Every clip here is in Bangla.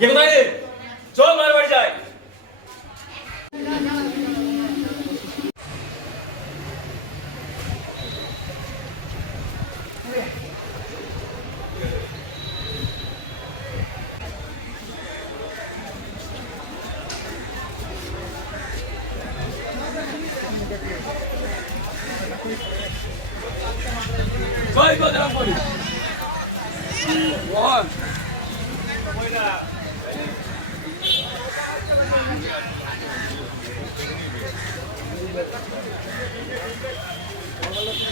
Yıkılmayın. Çok var var çay. Vai, vai, vai, vai. Vai.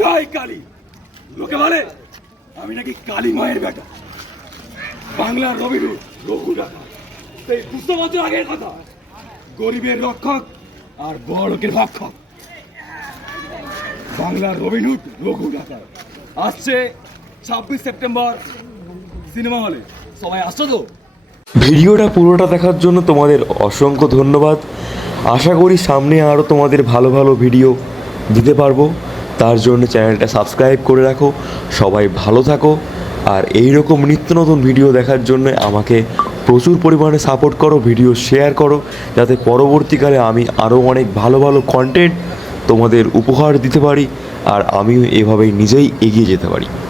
জয় কালী লোকে বলে আমি নাকি কালী মায়ের বেটা বাংলার রবিরু রঘু ডাকা এই দুশো বছর আগের কথা গরিবের রক্ষক আর বড়কের ভক্ষক বাংলা রবিনুট রঘু ডাকা আসছে ছাব্বিশ সেপ্টেম্বর সিনেমা হলে সবাই আসছো তো ভিডিওটা পুরোটা দেখার জন্য তোমাদের অসংখ্য ধন্যবাদ আশা করি সামনে আরও তোমাদের ভালো ভালো ভিডিও দিতে পারবো তার জন্য চ্যানেলটা সাবস্ক্রাইব করে রাখো সবাই ভালো থাকো আর এই রকম নিত্য নতুন ভিডিও দেখার জন্য আমাকে প্রচুর পরিমাণে সাপোর্ট করো ভিডিও শেয়ার করো যাতে পরবর্তীকালে আমি আরও অনেক ভালো ভালো কন্টেন্ট তোমাদের উপহার দিতে পারি আর আমিও এভাবেই নিজেই এগিয়ে যেতে পারি